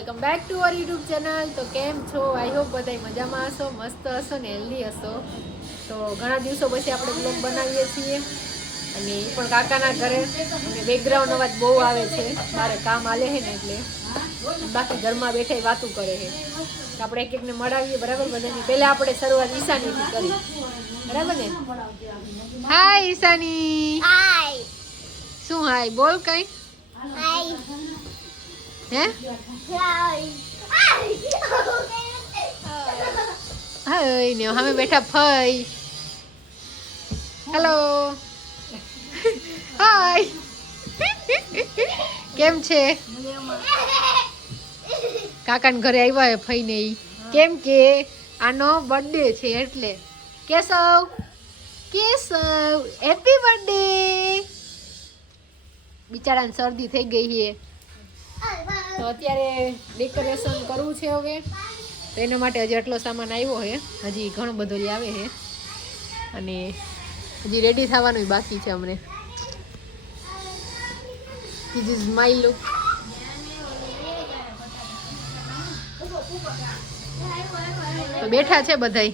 Welcome back to our YouTube channel. તો કેમ છો? આઈ હોપ બધા મજામાં હશો, મસ્ત હશો ને હેલ્ધી હશો. તો ઘણા દિવસો પછી આપણે બ્લોગ બનાવીએ છીએ અને એ પણ કાકાના ઘરે. અને બેકગ્રાઉન્ડ અવાજ બહુ આવે છે, મારે કામ આલે છે ને એટલે. બાકી ઘરમાં બેઠા વાતું કરે છે. આપણે એક એકને મળાવીએ બરાબર બધાની. પહેલા આપણે શરૂઆત ઈશાનીથી કરી, બરાબર ને? હાય ઈશાની. હાય. શું હાય? બોલ કઈ. હાય. હે? હાય ને અમે બેઠા ફઈ. હેલો. હાય. કેમ છે? કાકાના ઘરે આવ્યા હે ફઈ ને ઈ. કેમ કે આનો બર્થડે છે એટલે. Keshav happy birthday. બિચારાને શરદી થઈ ગઈ છે તો અત્યારે ડેકોરેશન કરવું છે હવે. તો એના માટે હજી આટલો સામાન આવ્યો છે, હજી ઘણો બધો આવે છે અને હજી રેડી થવાનું બાકી છે અમને. This is my look. તો બેઠા છે બધાય,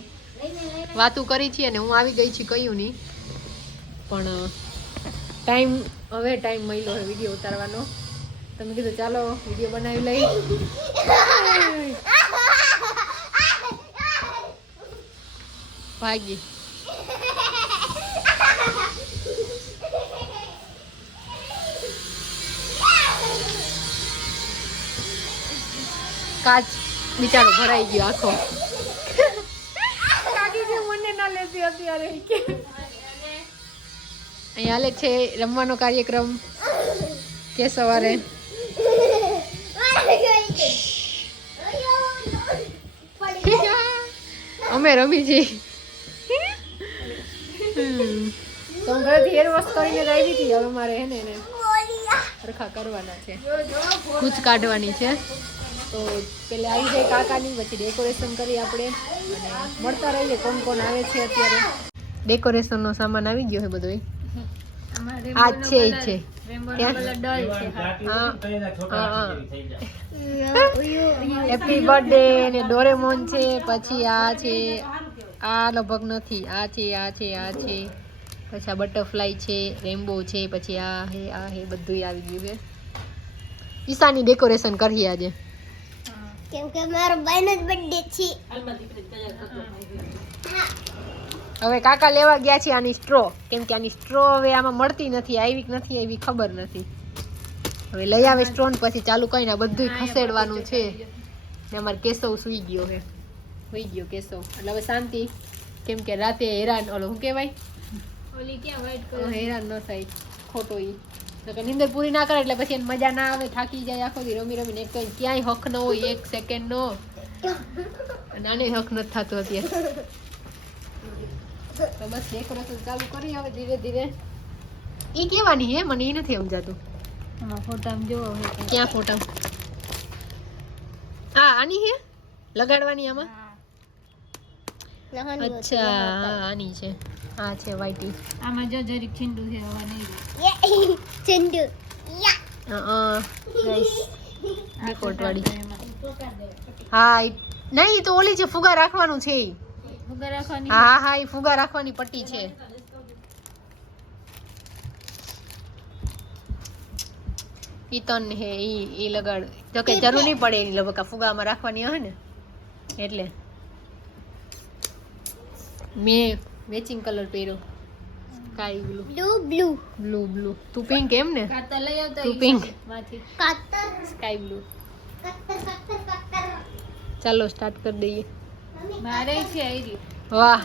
વાતું કરી છે અને હું આવી ગઈ છું કયું નહીં. પણ ટાઈમ મળ્યો છે વિડીયો ઉતારવાનો. તમે કીધું ચાલો વિડીયો બનાવી લઈ. ભાગી કાચ બિચારો ભરાઈ ગયો આખો. કાકી કે મને ના લેતી અત્યારે. અહીંયા હાલે છે રમવાનો કાર્યક્રમ કે સવારે. અમે રમી છીએ. તો હું ઘરેથી હેર વોશ કરીને જ આવી હતી. હવે મારે હે ને એને સરખા કરવાના છે, કૂચ કાઢવાની છે. તો પેલા આવી જાય કાકાની, પછી ડેકોરેશન કરી આપણે અને મળતા રહીએ કોણ કોણ આવે છે. અત્યારે ડેકોરેશનનો સામાન આવી ગયો છે બધો. આ છે ઈ છે હેપી બર્થડે ને ડોરેમોન છે. પછી આ છે, આ લગભગ નથી, આ છે, આ છે, આ છે. પછી આ બટરફ્લાય છે, રેમ્બો છે. પછી આ હે બધું આવી ગયું છે. ઈશાની ડેકોરેશન કરીએ આજે કેમ કે મારો ભાઈનો જ બર્થડે છે. હવે કાકા લેવા ગયા છે આની સ્ટ્રો, કેમ કે આની સ્ટ્રો હવે આમાં મળતી નથી, આવી કે નથી આવી ખબર નથી. હવે લઈ આવે સ્ટ્રો ને પછી ચાલુ કરીને બધું ખસેડવાનું છે. ને અમારે કેશવ સુઈ ગયો છે, સુઈ ગયો કેશવ. એટલે હવે શાંતિ, કેમ કે રાતે હેરાન ઓલો શું કહેવાય ઓલી ક્યાં વાઈટ કલર હેરાન ન થાય ખોટો ઈ. તો નીંદર પૂરી ના કરે એટલે પછી એને મજા ના આવે, થાકી જાય આખો દી રમી રમીને. એક તો ક્યાંય હક ન હોય એક સેકન્ડ નો, અને આને હક નથી થતો અત્યારે. તો બસ ડેકોરેશન ચાલુ કરી હવે ધીરે ધીરે. ઈ કેવાની હે મને ઈ નથી સમજાતું. આમાં ફોટામાં જોવો હે ક્યાં ફોટા? હા આની હે લગાડવાની આમાં. અચ્છા હા આની છે. આ છે વાઈટી. આમાં જો જરીક છિંડુ છે હવા નહીં. ચંદુ ગાઈસ રિપોર્ટ વાળી. હા નહીં તો ઓલી છે ફુગા રાખવાનું છે. ફુગા રાખવાની? હા એ ફુગા રાખવાની પટ્ટી છે. ઈ તન હે ઈ લગાડ. જો કે જરૂર નહીં પડે એની લબકા ફુગામાં રાખવાની હે ને એટલે. મેં મેચિંગ કલર પહેર્યો, સ્કાય બ્લુ. તું પિંક એમ ને? કાતર લઈ આવતો. તું પિંક માંથી કાતર સ્કાય બ્લુ. ચાલો સ્ટાર્ટ કરી દઈએ. મારે છે આઈરી. વાહ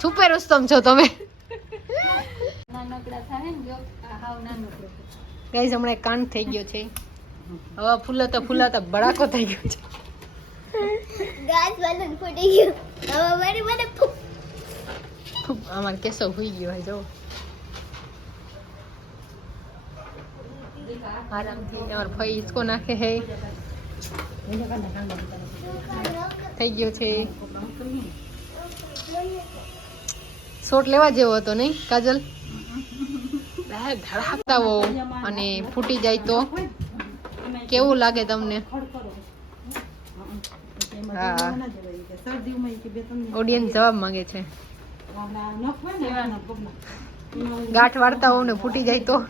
છુપે રુસ્તમ છો તમે. નાનકડા થાય ને જો હાવ નાનકડો. ગાઈસ હમણાં કાન થઈ ગયો છે. હવે ફૂલાતા બળાકો થઈ ગયો છે. ગાસ વાલન ફૂટી ગયું. હવે મારી મને અમાર કેસો હોઈ ગયો હે જો આરામથી. અમાર ભાઈ હિસકો નાખે હે. થઈ ગયો છે. શોટ લેવા જેવો હતો નહીં કાજલ? ધડાકતા હો અને ફૂટી જાય તો કેવું લાગે તમને? હા ઓડિયન્સ જવાબ માંગે છે ગાંઠ વાળતા હોવ ને ફૂટી જાય તો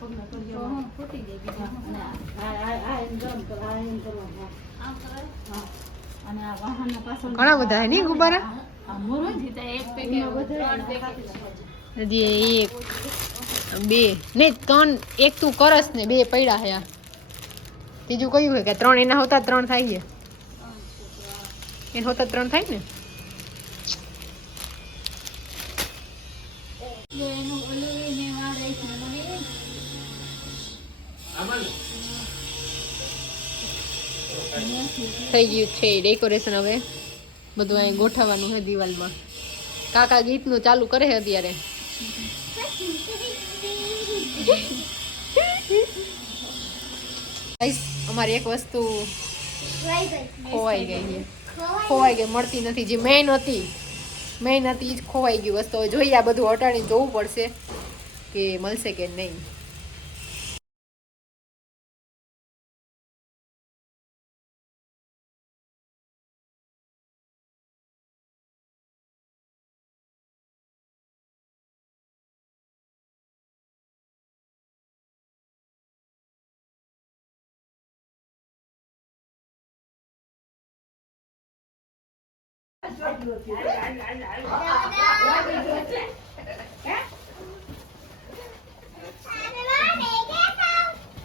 ઘણા બધા હે નહીં ગુબ્બારા હજી એક બે ને ત્રણ એક તું કરસ ને બે પડ્યા હે આ ત્રીજું કયું હોય કે ત્રણ એના હોતા ત્રણ થાય છે એને હોતા ત્રણ થાય ને થઈ ગયું છે ડેકોરેશન હવે બધું અહીં ગોઠવવાનું છે દિવાલમાં કાકા ગીતનું ચાલુ કરે છે અત્યારે અમારી એક વસ્તુ ખોવાઈ ગઈ મળતી નથી જે મેઇન હતી જ ખોવાઈ ગઈ વસ્તુ હવે જોઈએ આ બધું હટાડીને જોવું પડશે કે મળશે કે નહીં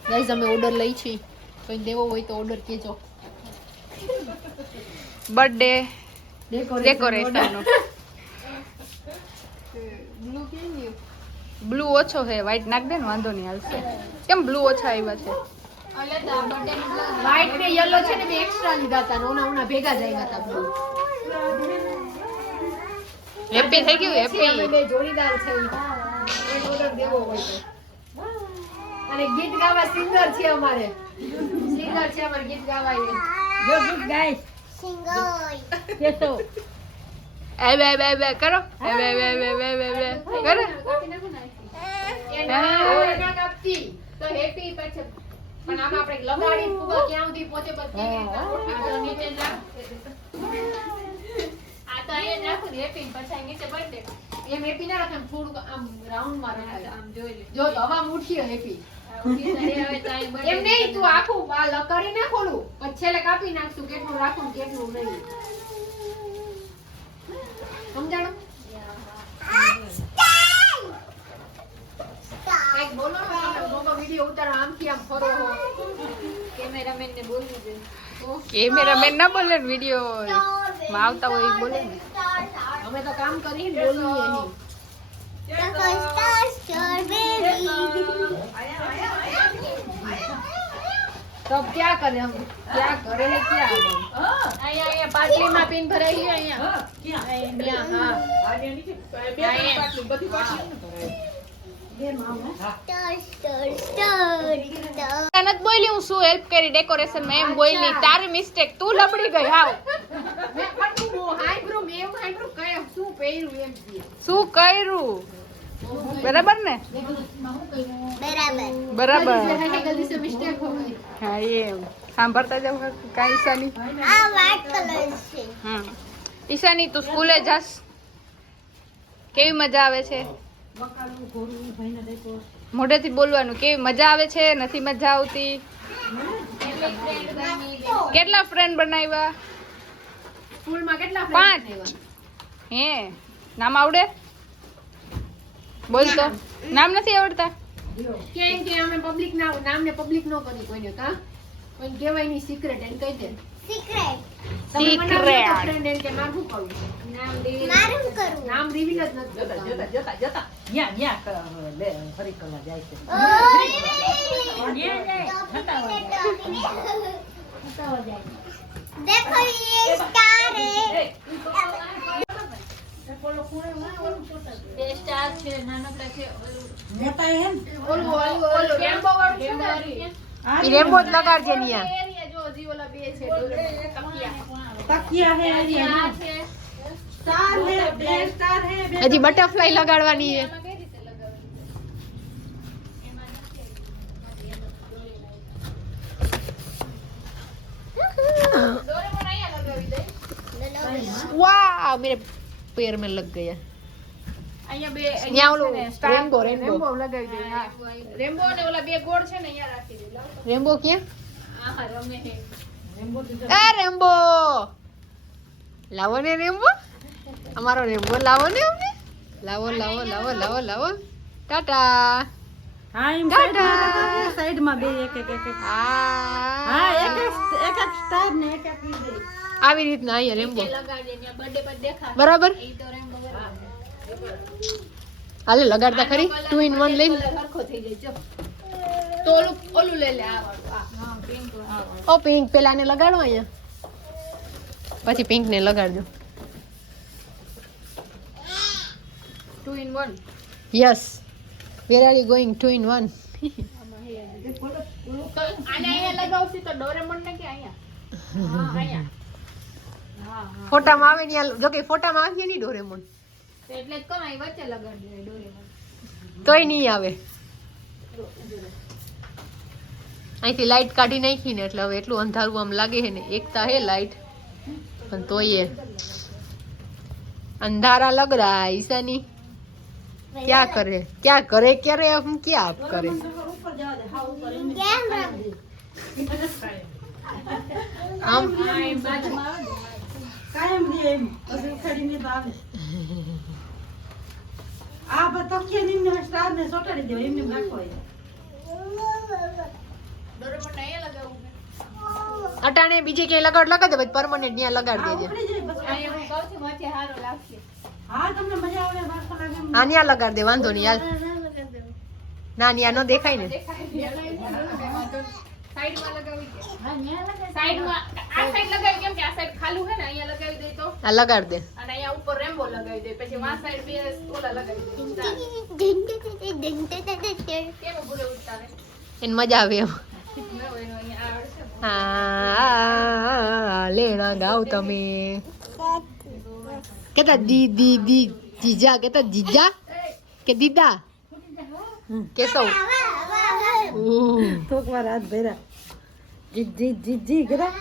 ગાઈઝ અમે ઓર્ડર લઈ છીએ કોઈ દેવો હોય તો ઓર્ડર કેજો બર્થડે ડેકોરેશન નો બ્લુ ઓછો છે વ્હાઈટ નાખ દે ને વાંધો નહીં હાલશે કેમ બ્લુ ઓછા આવ્યા છે વ્હાઈટ ને યલો છે ને મેં એક્સ્ટ્રા લીધા હતા ઓના ભેગા જ આવ્યા હતા બ્લુ હેપી થઈ ગયું હેપી બે જોડીદાર છે એક ઓર્ડર દેવો હોય તો અને ગીત ગાવા સિંગર છે અમારે ગીત ગાવા જો ગીત ગાય સિંગર કેસો એ બે કરો એ બે કરો ના કાપતી તો હેપી પછી પણ આમાં આપણે લગાડી ફુગા ક્યાં સુધી પહોંચે બધી નીચે જા આ તો અહીં રાખું હેપી પછી નીચે બર્થડે એમ હેપી ના રાખે થોડું આમ રાઉન્ડ માં રાખે આમ જોઈ લે જો તો હવા ઉઠી હેપી એમ નહીં તું આખું આ લકડી ના ખોલું પછી છેલ્લે કાપી નાખશું કેટલું રાખું કેટલું નહીં સમજાણો કઈક બોલો મોકો વિડિયો ઉતારો આમથી આમ ફરો હો કેમેરામેન ને બોલવું દે કેમેરામેન ના બોલે વિડિયો માં આવતા હોય બોલે ને અમે તો કામ કરીને બોલીએ નહીં तब क्या करें हम क्या करे है क्या અહીંયા પાટલી માં પિન ભરાઈ ગઈ અહીંયા અહીંયા હા આજે નીચે બે પાટલી બધી પાટલી ન ભરાય બે મામા નત બોલી હું શું હેલ્પ કરી ડેકોરેશન માં એમ બોલી તારી મિસ્ટેક તું લબડી ગઈ હાવ મે પટું હાઈ બ્રો મે હાઈ બ્રો કયા શું પહેર્યું એમ શું કર્યું बराबर ने बराबर गलती से मिस्टेक हो गई हाँ ये सांभरता जाओ का ईशानी आ व्हाइट कलर છે ઈશાની તું સ્કૂલે જાસ કેવી મજા આવે છે મોઢેથી બોલવાનું કેવી મજા આવે છે નથી મજા આવતી કેટલા ફ્રેન્ડ બનાવ્યા સ્કૂલમાં કેટલા ફ્રેન્ડ બનાવ્યા હે નામ આવડે બોલ તો નામ નથી આવડતા કેમ કે અમે પબ્લિક નામ ને પબ્લિક નો કરી કોઈને કા કોઈ કહેવાય ની સિક્રેટ એન કહી દે સિક્રેટ ફ્રેન્ડ એન કે મારું કરું નામ રિવીલ જ નથી જતા ન્યા લે ફરી કલા જાય છે હટાવા જાય देखो ये स्टार है બોલો કોણે ઓલું છોટા બે સ્ટાર છે નાનકડા છે મોટા હે ઓલું રેમ્બો વાળું છે ને ઈ રેમ્બો જ લગાડજે નિયા એરિયા જો જી ઓલા બે છે તકિયા હે આ છે સ્ટાર હે બે સ્ટાર હે હજી બટરફ્લાય લગાડવાની છે એમાં કઈ રીતે લગાડવાની એમાં નથી દોરેમોન અહીંયા લગાવી દે मेरे पैर में लग गया અહીંયા બે ત્યાં ઓલું છે ને, સ્ટાર રેમ્બો, રેમ્બો. રેમ્બો લગાવી દે હા રેમ્બો અને ઓલા બે ગોળ છે ને અહીંયા રાખી દે લાવ તો. रेम्बो क्या હા રમે હે ए रेम्बो लावो ने रेम्बो हमारो रेम्बो लावो ने अમને लावो लावो लावो लावो लावो टाटा હા એમ ટાટા. સાઈડમાં બે એક એક એક એક. આ હા એક એક સ્ટાર ને એક એક ઈ દે આવી રીતના અહીંયા રેમ્બો લગાડી દે બર્થડે પર દેખા બરાબર ઈ તો રેમ્બો હાલે લગાડતા ખરી 2 in 1 લઈને સરખો થઈ જાય જો તો ઓલું લઈ લે આ વાળું હા પિંક આ વાળું ઓ પિંક પેલાને લગાડો અહીંયા પછી પિંક ને લગાડજો 2 in 1 yes where are you going 2 in 1 આને અહીંયા લગાવશી તો ડોરેમોન ને કે અહીંયા હા અહીંયા હા હા ફોટામાં આવે ને જો કે ફોટામાં આવીએ નહીં ડોરેમોન એટલે જ કહું અહીં વચ્ચે લગાડી દે ડોરેમોન તોય નહીં આવે અહીંથી લાઈટ કાઢી નાખી ને એટલે હવે એટલું અંધારું આમ લાગે છે ને એકતા હે લાઈટ પણ તોય અંધારા લગ રહા है ईशानी क्या करे क्या रे हम क्या आप करे हम કાયમ દે એમ પછી ઉખાડીને તો આવે આ બતો કે નિમને સ્ટાર ને સોટાડી દેવા એમને રાખો ડોરેમોન ને અહીંયા લગાવું અટાણે બીજે ક્યાંય લગાડ દે પછી પરમાનન્ટ ત્યાં લગાડ દેજે અહીંયા હું કહું છું વચ્ચે હારો લાગશે હા તમને મજા આવે બારસો લાગે એમ. હા ત્યાં લગાડ દે વાંધો નહીં હાલ ના ત્યાં નો દેખાય ને સાઈડમાં લગાવી દે હા ન્યા લગાવી સાઈડમાં આ સાઈડ લગાવી કેમ કે આ સાઈડ ખાલું છે ને અહીંયા લગાવી દે તો આ લગાડ દે અને અહીંયા ઉપર રેમ્બો લગાવી દે પછી આ સાઈડ બે ઓલા લગાવી દે કેમ ભૂરે ઉતારે એને મજા આવે એમ ન હોય એનો અહીંયા આવડશે હા લેણા ગાવ તમે કેતા દી જીજા કેતા જીજા કે દીદા કેસવ થોકવાર હાથ ભર્યા જીજી કરા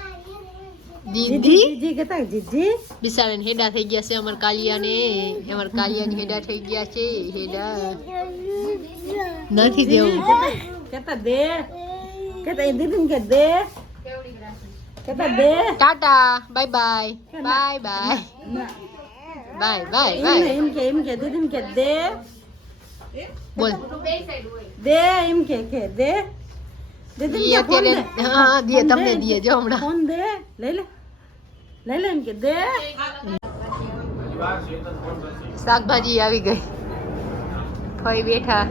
દીદી જીજી કતા જીજી બિસાડે હેડા થઈ ગયા છે અમાર કાલિયાની હેડા થઈ ગયા છે હેડા નથી દેવું કતા દે કતા એ દીદી કે દે કતા દે tata bye bye bye bye bye bye bye એમ કે દીદી કે દે બોલ બે સાઈડ હોય દે એમ કે દે દીદી ઈ અત્યારે હા દે તમને દે જો હમણાં ફોન દે લઈ લે એમ કે દે શાકભાજી આવી ગઈ ખાઈ બેઠા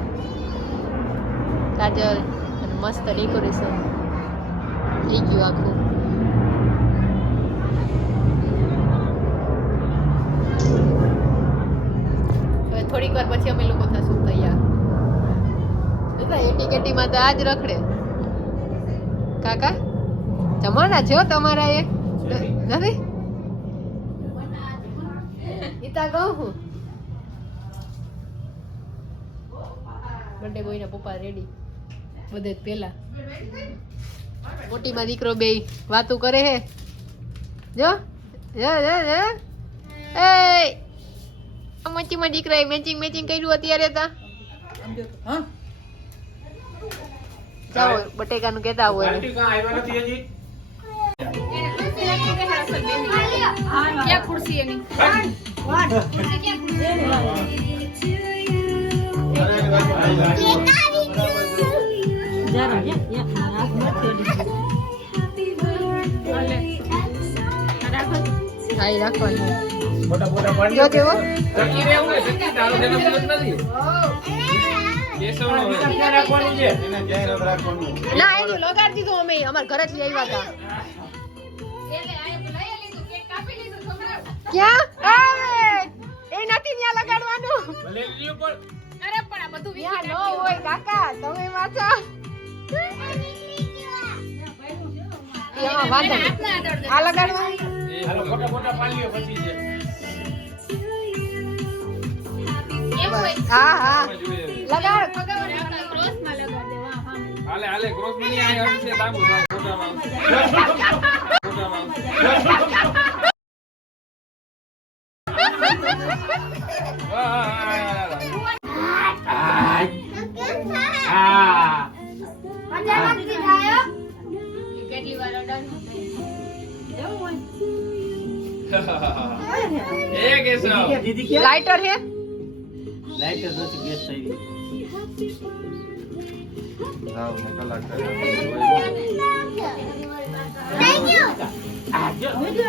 કાજલ અને મસ્ત ડેકોરેશન થઈ ગયું આખું હવે થોડીક વાર પછી અમે લોકો થશું તૈયાર એટી કેટીમાં તો આજ રખડે કાકા જમાના છો તમારા એ નથી ઈતા કહું હું બર્થડે બોય ના પપ્પા રેડી બધે જ પેલા મોટીમાં દીકરો બે વાતું કરે હે જો એ મોટીમાં દીકરાએ મેચિંગ કર્યું અત્યારે તા જાઓ બટેકાનું કહેતા હોય ક્યાં ખુરશી એની હા રાખવાનું જો કેવો ના એનું લગાડી દીધું અમે અમારા ઘરે જ લઈ આવ્યા હતા ક્યાં એ નથી ત્યાં લગાડવાનું અરે પણ આ બધું ત્યાં ન હોય કાકા તમે વાંચો એમાં વાંધો નહીં. આ લગાડવાનું બસ. હા હા લગાડ ક્રોસમાં લગાડ દે વાહ હા હાલે ક્રોસ મની આ છે બાબુ ફોટા કેટલી વાર અડાડ એ કેશવ દીદી ક્યાં લાઇટર હે લાઈટર નથી ગેસ થઈ ગઈ જાવ ને કલાક Thank you. આ જો ઓલી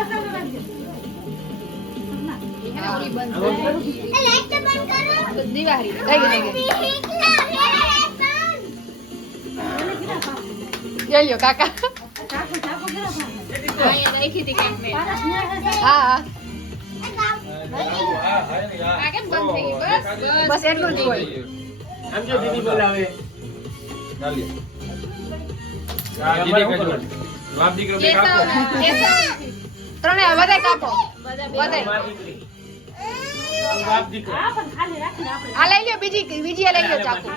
બંધ આ લાઈટ તો બંધ કરો. દિવાળી થઈ ગઈ લ્યો કાકા અહીંયા નાખી હતી કાંઈક મેં હા હા આ કેમ બંધ થઈ ગઈ બસ બસ એટલું જ હોય આમ જો દીદી બોલાવે ચાલીએ આ દીદી કજો બાપ દીકરો બે કાપો ત્રણે વધાય કાપો બધા વધાય મારી દીકરી આમ બાપ દીકરો આ લઈ લ્યો બીજી આ લઈ લ્યો ચાકુ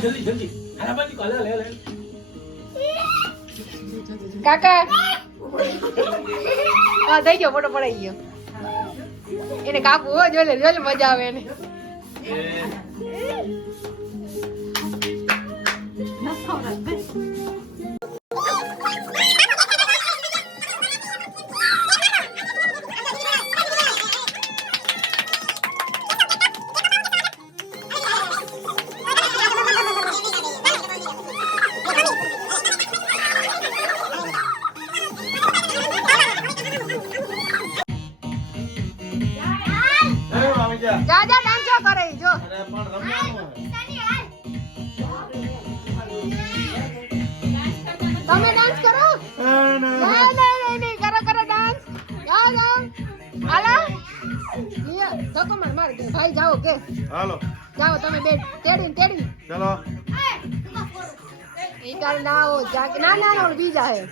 જલ્દી જલ્દી હાલા બાજી કોલા લે લે કાકા હા થઈ ગયો ફોટો પડાઈ ગયો એને કાપવું હો જોઈ લે મજા આવે એને જા ડાન્સો કરે ઈ જો તમે ડાન્સ કરો નહીં કરો ડાન્સ જાઓ હાલા ધક્કો માર કે ભાઈ જાઓ કે હાલો જાઓ તમે બે તેડી ચલો ઈ તાર ના હો જા ના બીજા હે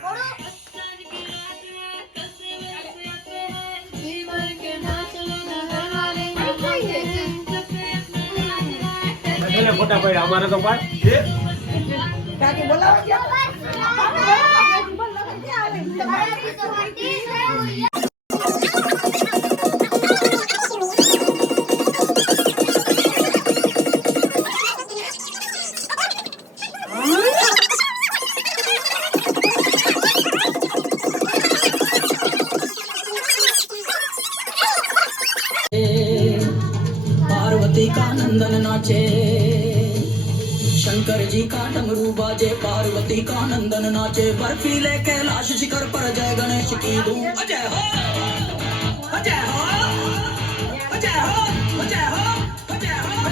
એટલે ફોટા પડ્યા અમારે તો પાડ पार्वती का नंदन नाचे शंकर जी का डमरू बाजे पार्वती का नंदन नाचे बर्फीले कैलाश शिखर पर जय गणेश की धूम अजय हो अजय हो अजय हो अजय हो अजय हो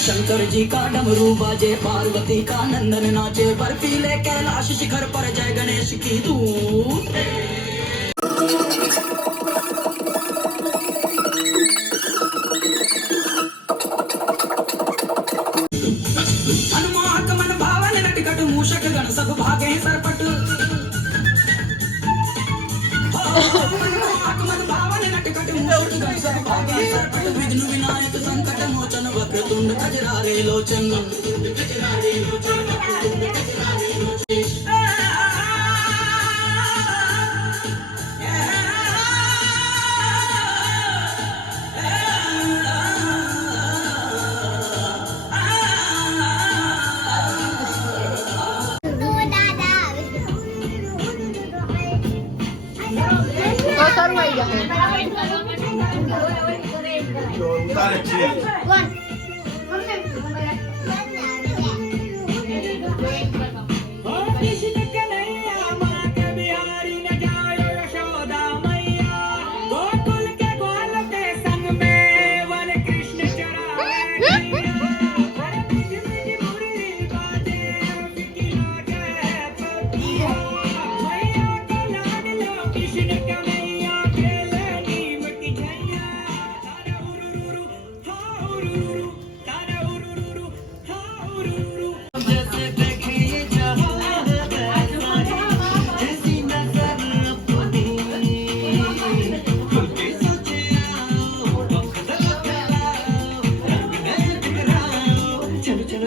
शंकर जी का डमरू बाजे पार्वती का नंदन नाचे बर्फीले कैलाश शिखर पर जय गणेश की धूम हनुमान मन भावन नटखट मूषक गण सब भागे सरपट हनुमान मन भावन नटखट मूषक गण सब भागे सरपट विघ्न विनायक संकट मोचन वक्रतुंड गजरारे लोचन તો સરવાઈ જાય ઉતારે છે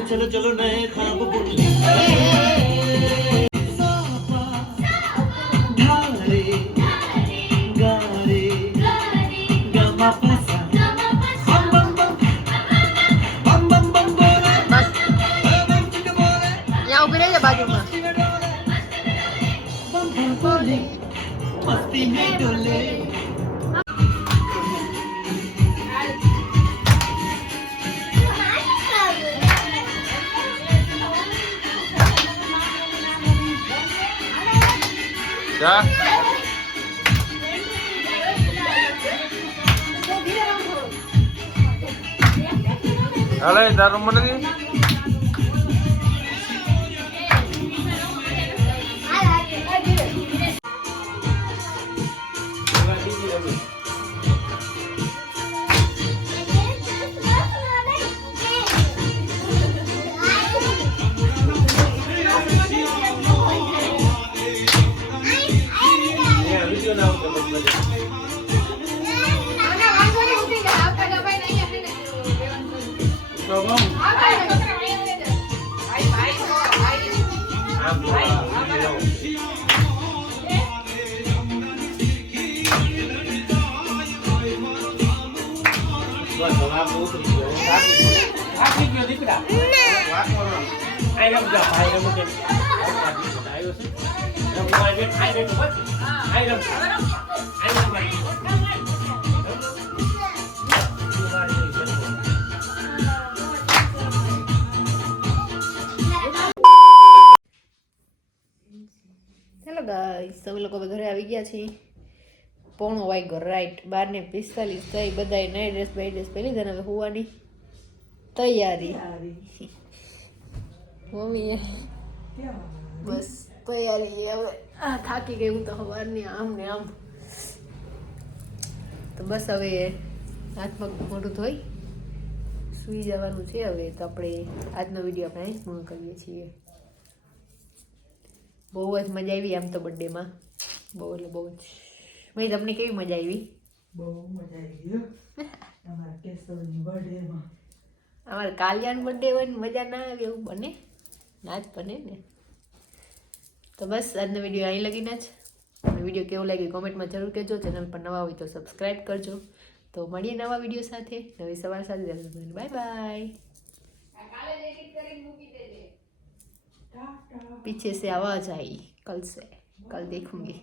चलो चलो नए ख्वाब बुनले ढाले गारे गमा पसा बम बम बम बम बम बम बोले धरती में डोले જા હાલે તારું મને નથી હેલો ગાઈસ, તમે લોકો હવે ઘરે આવી ગયા છીએ. પોણો વાગ્યો રાઈટ 12:45 થઈ. બધાએ નાઈ ડ્રેસ બાઈ ડ્રેસ પહેરી લીધા ને હવે હોવાની તૈયારી. મમ્મીએ બસ તૈયારી. હવે થાકી ગઈ હું તો સવારની આમ ને આમ. તો બસ હવે હાથમાં મોઢું ધોઈ સૂઈ જવાનું છે. હવે તો આપણે આજનો વિડીયો આપણે અહીં પૂર્ણ કરીએ છીએ. બહુ જ મજા આવી આમ તો બર્થડેમાં. બહુ એટલે બહુ જ. ભાઈ તમને કેવી મજા આવી? બહુ મજા આવી તમારા કેશવની બર્થડેમાં. અમારે કાલિયાન બર્થડે હોય ને મજા ના આવે એવું બને ના જ બને ને. તો બસ આજનો વિડીયો અહીં લગીને જ. વિડીયો કેવો લાગ્યો કોમેન્ટમાં જરૂર કહેજો. ચેનલ પર નવા હોય તો સબસ્ક્રાઈબ કરજો. તો મળીએ નવા વિડીયો સાથે, નવી સવાર સાથે. Bye bye. पीछे से आवाज आई कल से, कल देखूंगी.